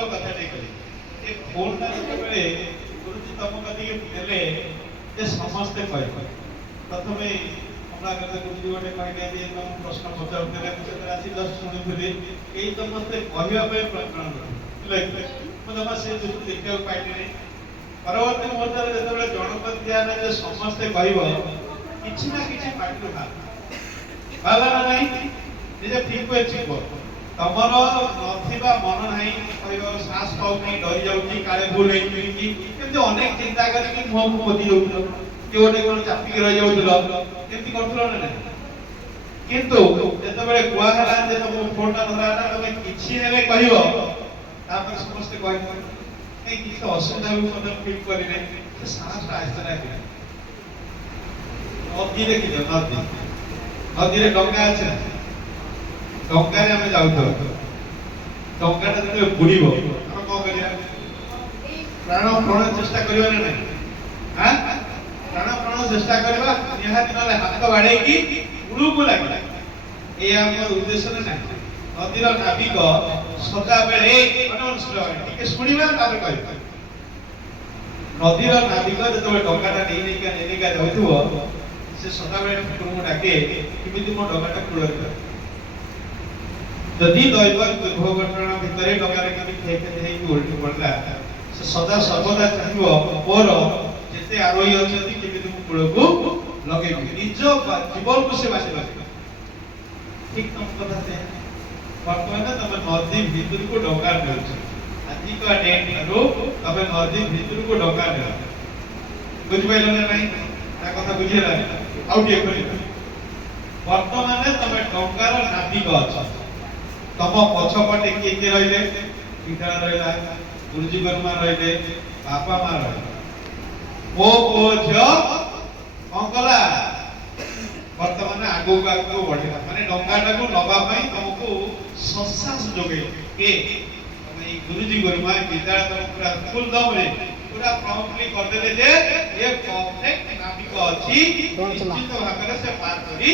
ଛୋଟ କଥାଟେ କହିବି। ଏ ଫୋନଟା ଯେତେବେଳେ ଗୁରୁଜୀ ତମ କତିକି ଦେଲେ ଯେ ସମସ୍ତେ କହିବେ ପ୍ରଥମେ କମଳାକାନ୍ତ ଗୁରୁଜୀ ଗୋଟେ କହିଲେ ଯେ ତମ ପ୍ରଶ୍ନ ପଚାରୁଥିଲେ ମୁଁ ସେଥିରେ ଆସି ଜଷ୍ଟ ଶୁଣୁଥିଲି କେହି ସମସ୍ତେ କହିବା ପାଇଁ ପ୍ରକରଣ ନଥିଲେ ମୁଁ ଜମା ସେ ଦୃଷ୍ଟି ଦେଖିବାକୁ ପାଇଲିନି। ପରବର୍ତ୍ତୀ ମୁହୂର୍ତ୍ତରେ ଯେତେବେଳେ ଜଣକ ଦିଆହେଲା ଯେ ସମସ୍ତେ କହିବ କିଛି ନା କିଛି ପାଟିରୁ ବାହାରିଲା ନା ନାହିଁ ନିଜେ ଠିକ ଅଛି କୁହ ତମର ନଥିବା ମନ ନାହିଁ କହିବାର ସାହସ ପାଉନି ଡରି ଯାଉଛି କାଳେ ଭୁଲ ହେଇଯିବି କି ଏମିତି ଅନେକ ଚିନ୍ତା କରିକି ମୁହଁକୁ ପୋତି ଦଉଥିଲ କି ଗୋଟେ କଣ ଚାପିକି ରହିଯାଉଥିଲ ଏମିତି କରୁଥିଲ ନା ନାହିଁ। କିନ୍ତୁ ଯେତେବେଳେ କୁହା ହେଲା ଯେ ତମ ଫୋନଟା ଧରା ହେଲା ତମେ କିଛି ହେଲେ କହିବ ତାପରେ ସମସ୍ତେ କହିବ କିଛି ଅସୁବିଧା ବି ମଧ୍ୟ ଫିଲ୍ କରିବେ ସେ ସାହସଟା ଆସିଥିଲା କି ନଦୀ ଦେଖିଛ ନଦୀରେ ଡଙ୍ଗା ଅଛି ନା ଡଙ୍ଗାରେ ଆମେ ଯାଉଥାଉ ଡଙ୍ଗାଟା ଯେତେବେଳେ ବୁଡ଼ିବ ଆମେ କଣ କରିବା ପ୍ରାଣ ଚେଷ୍ଟା କରିବା ନା ନାହିଁ ପ୍ରାଣ ଚେଷ୍ଟା କରିବା ନିହାତି ନହେଲେ ହାତ ବାଡ଼େଇକି ଉଳୁକୁ ଲାଗିଲା ଏଇ ଆମର ଉଦ୍ଦେଶ୍ୟ ନାହିଁ। ନଦୀର ନାବିକ ସଦାବେଳେ ଟିକେ ଶୁଣିବା ତାପରେ କହିବା ନଦୀର ନାବିକ ଯେତେବେଳେ ଡଙ୍ଗାଟା ନେଇକା ଯାଉଥିବ ସେ ସଦାବେଳେ ଠାକୁରଙ୍କୁ ଡାକେ କେମିତି ମୋ ଡଙ୍ଗାଟା କୂଳରେ ଯଦି ଦୈବ ଦୁର୍ଘଟଣା ଭିତରେ ଡଙ୍ଗାରେ କେମିତି ହେଇକି ଓଲଟି ପଡ଼ିଲା ସେ ସଦା ସର୍ବଦା ଚାହିଁବ ମୋର ଯେତେ ଆରୋହୀ ଅଛନ୍ତି କେମିତି ମୁଁ କୂଳକୁ ଲଗେଇବି ନିଜ ଜୀବନକୁ ସେ ବାସି ଲଗେଇବ। ଠିକ ତମ କଥା ସେ ବର୍ତ୍ତମାନ ତମେ ନଦୀ ଭିତରକୁ ଡଙ୍ଗା ନେଉଛ ଆଜିକା ଡେଟ୍ ଠାରୁ ତମେ ନଦୀ ଭିତରକୁ ଡଙ୍ଗା ନେଉଛ ବୁଝିପାରିଲ ନା ନାହିଁ ତା କଥା ବୁଝିହେଲା ଆଉ ଟିକେ କହିବ ବର୍ତ୍ତମାନ ତମେ ଡଙ୍ଗାର ନାବିକ ଅଛ ତମ ପଛପଟେ କିଏ କିଏ ରହିଲେ ପିତା ରହିଲା ଗୁରୁଜୀ ଗୁରୁମା ରହିଲେ ବାପା ମା ରହିଲେ ମୋ ପୁଅ ଝିଅ କଣ କଲା ବର୍ତ୍ତମାନ ଆଗକୁ ବଢିଲା ମାନେ ଡଙ୍ଗାଟାକୁ ନବା ପାଇଁ ତମକୁ ସଂସାସ ଯୋଗେଇଲେ କିଏ ତମେ ଏଇ ଗୁରୁଜୀ ଗୁରୁମା ବିଦ୍ୟାଳୟ ତମ ପୁରା ଫୁଲ ଦମରେ ପୁରା ପ୍ରମ୍ପଟଲି କରିଦେଲେ ଯେ ଏ ପରଫେକ୍ଟ ନାବିକ ଅଛି ନିଶ୍ଚିତ ଭାବରେ ସେ ପାର କରି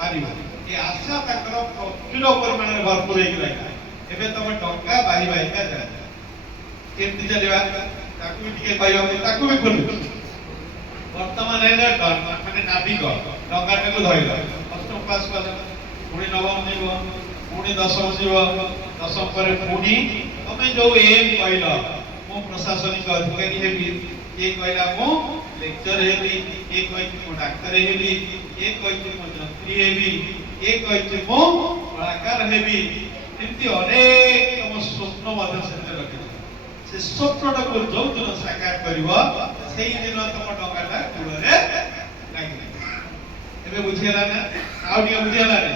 ପାରିବ ଏ ଆଶା ତାଙ୍କର ପ୍ରଚୁର ପରିମାଣରେ ଭରପୁର ହେଇକି ରହିଲା। ଏବେ ତମେ ଡଙ୍ଗା ବାହିକା ଯାଏ କେମିତି ଚାଲିବା ତାକୁ ବି ଟିକେ କହିବାକୁ ତାକୁ ବି ଖୋଲୁଛୁ ବର୍ତ୍ତମାନ ହେଲେ ମାନେ ନାବିକ ଡଙ୍ଗାଟାକୁ ଧରିଲ ଅଷ୍ଟମ ପାସ୍ କଲ ପୁଣି ନବମ ଯିବ ପୁଣି ଦଶମ ଯିବ ଦଶମ ପରେ ପୁଣି ତମେ ଯୋଉ ଏମ୍ କହିଲ ମୁଁ ପ୍ରଶାସନିକ ଅଧିକାରୀ ହେବି କିଏ କହିଲା ମୁଁ ଲେକ୍ଚର ହେବି କିଏ କହିଛି ମୁଁ ଡାକ୍ତର ହେବି କିଏ କହିଛି ମୁଁ ଯନ୍ତ୍ରୀ ହେବି କିଏ କହିଛି ମୁଁ କଳାକାର ହେବି ଏମିତି ଅନେକ ତମ ସ୍ୱପ୍ନ ମଧ୍ୟ ସେଥିରେ ରଖିଛ ସେ ସ୍ୱପ୍ନଟାକୁ ଯୋଉ ଦିନ ସାକାର କରିବ ସେଇଦିନ ତମ ଡଙ୍ଗାଟା କୂଳରେ ଲାଗିବ। ଏବେ ବୁଝିହେଲା ନା ଆଉ ଟିକେ ବୁଝିହେଲା ନା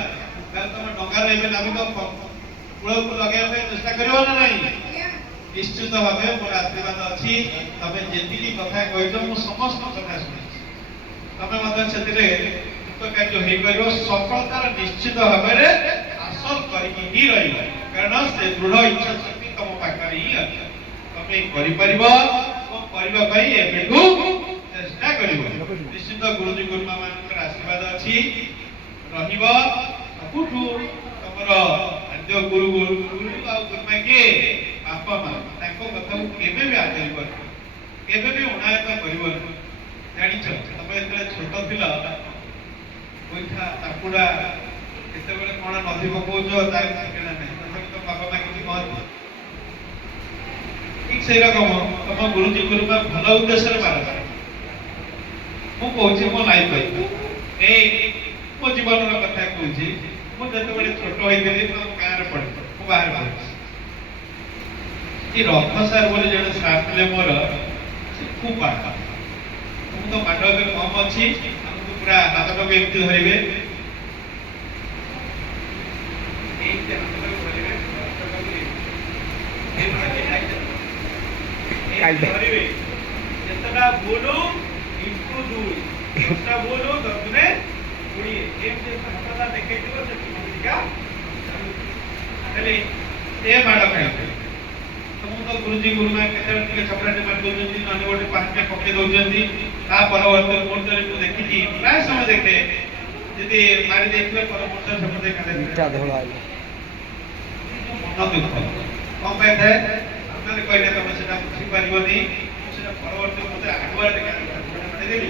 ତାହେଲେ ତମ ଡଙ୍ଗାରେ ଏବେ ନାବିକ କୂଳକୁ ଲଗେଇବା ପାଇଁ ଚେଷ୍ଟା କରିବ ନା ନାହିଁ ନିଶ୍ଚିତ ଭାବେ ମୋର ଆଶୀର୍ବାଦ ଅଛି ତମେ ଯେତିକି କଥା କହିଛ ମୁଁ ସମସ୍ତ କଥା ଶୁଣିଛି ତମେ ମଧ୍ୟ ସେଥିରେ କାର୍ଯ୍ୟ ହେଇପାରିବ ସଫଳତାର ନିଶ୍ଚିତ ଭାବରେ ହାସଲ କରିକି ହିଁ ରହିବ କାରଣ ସେ ଦୃଢ ଇଚ୍ଛା ଶକ୍ତି ତମ ପାଖରେ ହିଁ ଅଛି ତମେ କରିପାରିବ ଏବଂ କରିବା ପାଇଁ ଏବେଠୁ ଚେଷ୍ଟା କରିବ ନିଶ୍ଚିତ ଗୁରୁଜୀ ଗୁରୁମା ମାନଙ୍କର ଆଶୀର୍ବାଦ ଅଛି ରହିବ ସବୁଠୁ ତମର ଆଦ୍ୟ ଗୁରୁ ଆଉ ଗୁରୁମା କିଏ ବାପା ମା ତାଙ୍କ କଥାକୁ କେବେ ବି ଆଦରିବନି କେବେ ବି ଅଣାୟତ କରିବନି ଜାଣିଛ ତମେ ଯେତେବେଳେ ଛୋଟ ଥିଲ ପଇସା ଚାପୁଡା କେତେବେଳେ କଣ ନଦୀ ପକଉଛ ତାର ଠିକଣା ନାହିଁ ତଥାପି ତମ ବାପା ମା କିଛି କହନ୍ତି ଠିକ ସେଇ ରକମ ତମ ଗୁରୁଜୀ ଗୁରୁମା ଭଲ ଉଦ୍ଦେଶ୍ୟରେ ମାରନ୍ତି ମୁଁ କହୁଛି ମୋ ଲାଇଫ ଏଇ ମୋ ଜୀବନର କଥା କହୁଛି ମୁଁ ଯେତେବେଳେ ଛୋଟ ହେଇଥିଲି ମୁଁ ଗାଁରେ ପଢିଛି ମୁଁ ବାହାରେ ପଢିଛି ରଥ ସାର୍ ବୋଲି ଜଣେ ସାର୍ ଥିଲେ ମୋର ସେ ଖୁବ ପାଠ ମୁଁ ତ ପାଠ ଏବେ କମ ଅଛି ଆମକୁ ପୁରା ହାତଟାକୁ ଏମିତି ଧରିବେ ଧରିବେ ଯେତେଟା ଭୁଲ ଇଣ୍ଟୁ ଦୁଇ ଦଶଟା ଭୁଲ ଦଶରେ 20 ଏମିତି ହାତଟା ଦେଖେଇଥିବ ସେ ହେଲେ ଏ ମାଡ଼ ଖାଇଥିଲେ ମୁଁ ତ ଗୁରୁଜୀ ଗୁରୁମା କେତେବେଳେ ଟିକେ ଚପରାଟେ ମାରି ଦଉଛନ୍ତି ନହେଲେ ଗୋଟେ ପାହାଚ ପକେଇ ଦଉଛନ୍ତି ତା ପରବର୍ତ୍ତୀ ମୁହୂର୍ତ୍ତରେ ମୁଁ ଦେଖିଛି ପ୍ରାୟ ସମୟ ଦେଖେ ଯଦି ମାରି ଦେଇଥିଲେ ପରବର୍ତ୍ତୀ ସେପଟେ ମନ ଦୁଃଖ କଣ ପାଇଁ ଥାଏ ସାମ୍ନାରେ କହିଲେ ତମେ ସେଟା ବୁଝିପାରିବନି ସେଟା ପରବର୍ତ୍ତୀ ମୋତେ ଆଗୁଆ ଟିକେ ମାରିଦେଲି